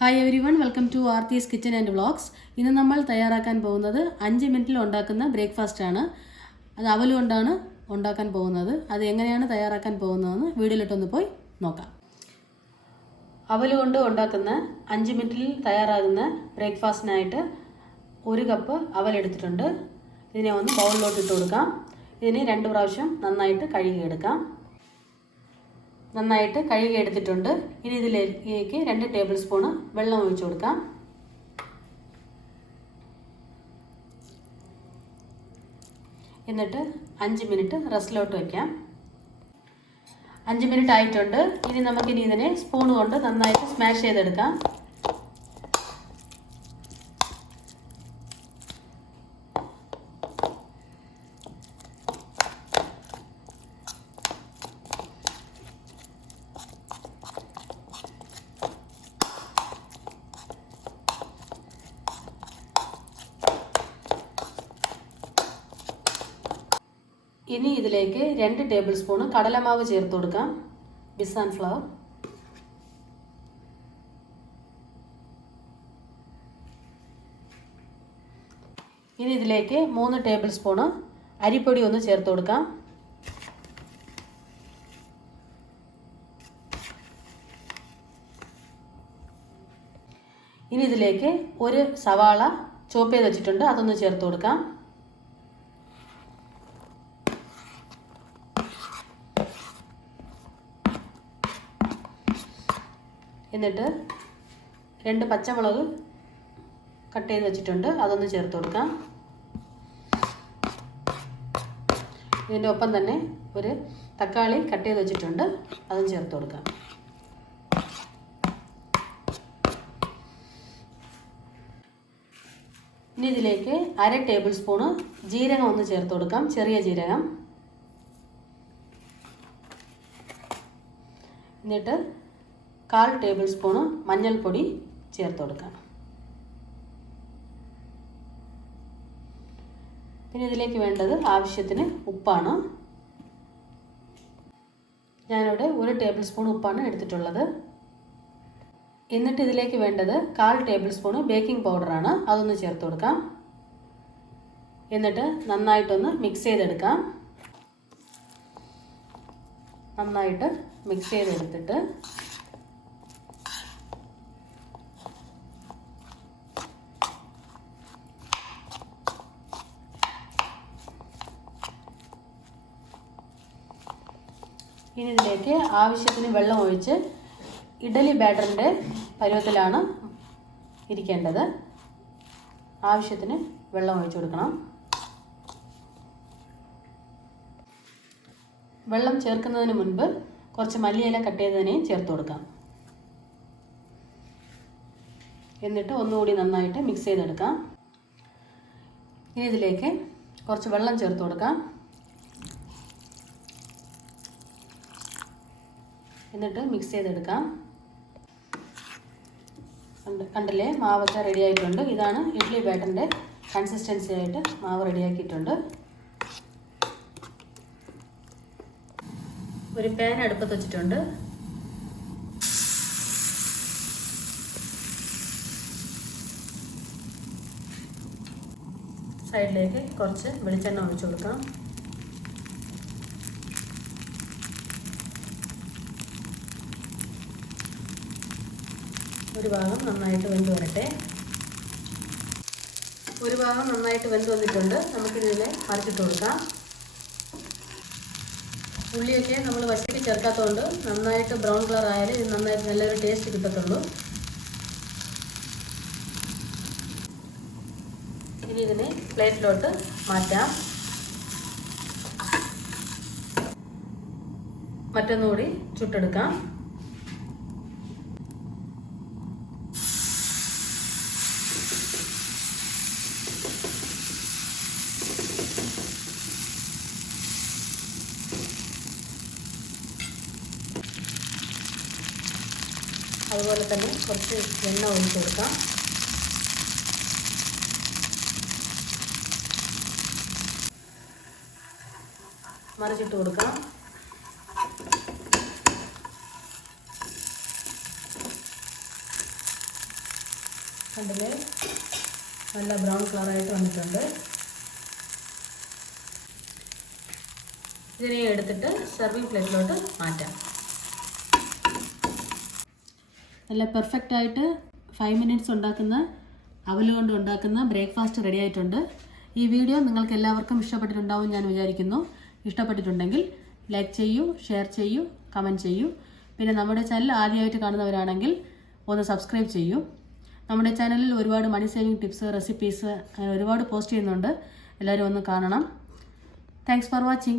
Hi everyone, welcome to Aarthi's kitchen and vlogs. ഇന്ന് നമ്മൾ തയ്യാറാക്കാൻ പോകുന്നത് 5 മിനിറ്റിൽ ഉണ്ടാക്കുന്ന ബ്രേക്ക്ഫാസ്റ്റ് ആണ്. അത് അവൽ കൊണ്ടാണ് ഉണ്ടാക്കാൻ പോകുന്നത്. അത് എങ്ങനെയാണ് തയ്യാറാക്കാൻ പോകുന്നതെന്ന് വീഡിയോയിലിട്ടൊന്ന് പോയി നോക്കാം. അവൽ കൊണ്ട് ഉണ്ടാക്കുന്ന 5 മിനിറ്റിൽ തയ്യാറാകുന്ന ബ്രേക്ക്ഫാസ്റ്റിനായിട്ട് 1 കപ്പ് അവൽ എടുത്തിട്ടുണ്ട്. ഇതിനെ ഒന്ന് ബൗളിലോട്ട് ഇട്ട് കൊടുക്കാം. ഇതിനെ 2 പ്രാവശ്യം നന്നായിട്ട് കഴുകിയെടുക്കാം. നന്നായിട്ട് കഴുകി എടുത്തിട്ടുണ്ട്. ഇനി ഇതിലേക്ക് 2 ടേബിൾ സ്പൂൺ വെള്ളം ഒഴിച്ചു കൊടുക്കാം. എന്നിട്ട് 5 മിനിറ്റ് റെസ്റ്റിലോട്ട് വയ്ക്കാം. 5 മിനിറ്റ് ആയിട്ടുണ്ട്. ഇനി നമുക്കിനി ഇതിനെ സ്പൂൺ കൊണ്ട് നന്നായിട്ട് സ്മാഷ് ചെയ്തെടുക്കാം. ഇനി ഇതിലേക്ക് 2 ടേബിൾ സ്പൂൺ കടലമാവ് ചേർത്ത് കൊടുക്കാം. ബെസാൻ ഫ്ലവർ. ഇനി ഇതിലേക്ക് 3 ടേബിൾ സ്പൂൺ അരിപ്പൊടി ഒന്ന് ചേർത്ത് കൊടുക്കാം. ഇനി ഇതിലേക്ക് 1 സവാള ചോപ്പ് ചെയ്ത് വെച്ചിട്ടുണ്ട്, അതൊന്ന് ചേർത്ത് കൊടുക്കാം. എന്നിട്ട് 2 പച്ചമുളക് കട്ട് ചെയ്ത് വെച്ചിട്ടുണ്ട്, അതൊന്ന് ചേർത്ത് കൊടുക്കാം. ഇതിൻ്റെ ഒപ്പം തന്നെ 1 തക്കാളി കട്ട് ചെയ്ത് വെച്ചിട്ടുണ്ട്, അതും ചേർത്ത് കൊടുക്കാം. ഇനി ഇതിലേക്ക് 1/2 ടേബിൾ സ്പൂൺ ജീരകം ഒന്ന് ചേർത്ത് കൊടുക്കാം, ചെറിയ ജീരകം. എന്നിട്ട് 1/4 ടേബിൾ സ്പൂൺ മഞ്ഞൾപ്പൊടി ചേർത്ത് കൊടുക്കാം. പിന്നെ ഇതിലേക്ക് വേണ്ടത് ആവശ്യത്തിന് ഉപ്പാണ്. ഞാനിവിടെ 1 ടേബിൾ സ്പൂൺ ഉപ്പാണ് എടുത്തിട്ടുള്ളത്. എന്നിട്ട് ഇതിലേക്ക് വേണ്ടത് 1/4 ടേബിൾ സ്പൂൺ ബേക്കിംഗ് പൗഡറാണ്, അതൊന്ന് ചേർത്ത് കൊടുക്കാം. എന്നിട്ട് നന്നായിട്ടൊന്ന് മിക്സ് ചെയ്തെടുക്കാം. നന്നായിട്ട് മിക്സ് ചെയ്തെടുത്തിട്ട് ഇനി ഇതിലേക്ക് ആവശ്യത്തിന് വെള്ളം ഒഴിച്ച് ഇഡ്ഡലി ബാറ്ററിൻ്റെ പരുവത്തിലാണ് ഇരിക്കേണ്ടത്. ആവശ്യത്തിന് വെള്ളം ഒഴിച്ചു കൊടുക്കണം. വെള്ളം ചേർക്കുന്നതിന് മുൻപ് കുറച്ച് മല്ലിയില കട്ട് ചെയ്തതിനെയും ചേർത്ത് കൊടുക്കാം. എന്നിട്ട് ഒന്നുകൂടി നന്നായിട്ട് മിക്സ് ചെയ്തെടുക്കാം. ഇനി ഇതിലേക്ക് കുറച്ച് വെള്ളം ചേർത്ത് കൊടുക്കാം. എന്നിട്ട് മിക്സ് ചെയ്തെടുക്കാം. കണ്ടില്ലേ, മാവൊക്കെ റെഡി ആയിട്ടുണ്ട്. ഇതാണ് ഇഡ്ഡലി ബാറ്ററിൻ്റെ കൺസിസ്റ്റൻസി ആയിട്ട് മാവ് റെഡിയാക്കിയിട്ടുണ്ട്. ഒരു പാൻ അടുപ്പത്ത് വെച്ചിട്ടുണ്ട്. സൈഡിലേക്ക് കുറച്ച് വെളിച്ചെണ്ണ ഒഴിച്ചു കൊടുക്കാം. ഒരു ഭാഗം നന്നായിട്ട് വെന്ത് വരട്ടെ. ഒരു ഭാഗം നന്നായിട്ട് വെന്ത് വന്നിട്ടുണ്ട്. നമുക്കിതിൽ മറിച്ചിട്ട് കൊടുക്കാം. ഉള്ളിയൊക്കെ നമ്മൾ വശക്കി ചേർക്കാത്തതുകൊണ്ട് നന്നായിട്ട് ബ്രൗൺ കളർ ആയാലും ഇത് നന്നായിട്ട് നല്ലൊരു ടേസ്റ്റ് കിട്ടത്തുള്ളൂ. ഇനി ഇതിനെ പ്ലേറ്റിലോട്ട് മാറ്റാം. മറ്റൊന്നുകൂടി ചുട്ടെടുക്കാം. അതുപോലെ തന്നെ കുറച്ച് എണ്ണ ഒഴിച്ച് കൊടുക്കാം. മറിച്ചിട്ട് കൊടുക്കാം. കണ്ടില്ലേ, നല്ല ബ്രൗൺ കളറായിട്ട് വന്നിട്ടുണ്ട്. ഇതിനെ എടുത്തിട്ട് സെർവിങ് പ്ലേറ്റിലോട്ട് മാറ്റാം. നല്ല പെർഫെക്റ്റായിട്ട് 5 മിനിറ്റ്സ് ഉണ്ടാക്കുന്ന അവൽ കൊണ്ട് ഉണ്ടാക്കുന്ന ബ്രേക്ക്ഫാസ്റ്റ് റെഡി ആയിട്ടുണ്ട്. ഈ വീഡിയോ നിങ്ങൾക്ക് എല്ലാവർക്കും ഇഷ്ടപ്പെട്ടിട്ടുണ്ടാവും ഞാൻ വിചാരിക്കുന്നു. ഇഷ്ടപ്പെട്ടിട്ടുണ്ടെങ്കിൽ ലൈക്ക് ചെയ്യൂ, ഷെയർ ചെയ്യൂ, കമൻറ്റ് ചെയ്യൂ. പിന്നെ നമ്മുടെ ചാനൽ ആദ്യമായിട്ട് കാണുന്നവരാണെങ്കിൽ ഒന്ന് സബ്സ്ക്രൈബ് ചെയ്യൂ. നമ്മുടെ ചാനലിൽ ഒരുപാട് മണി സേവിങ് ടിപ്സ്, റെസിപ്പീസ് അങ്ങനെ ഒരുപാട് പോസ്റ്റ് ചെയ്യുന്നുണ്ട്. എല്ലാവരും ഒന്ന് കാണണം. Thanks for watching.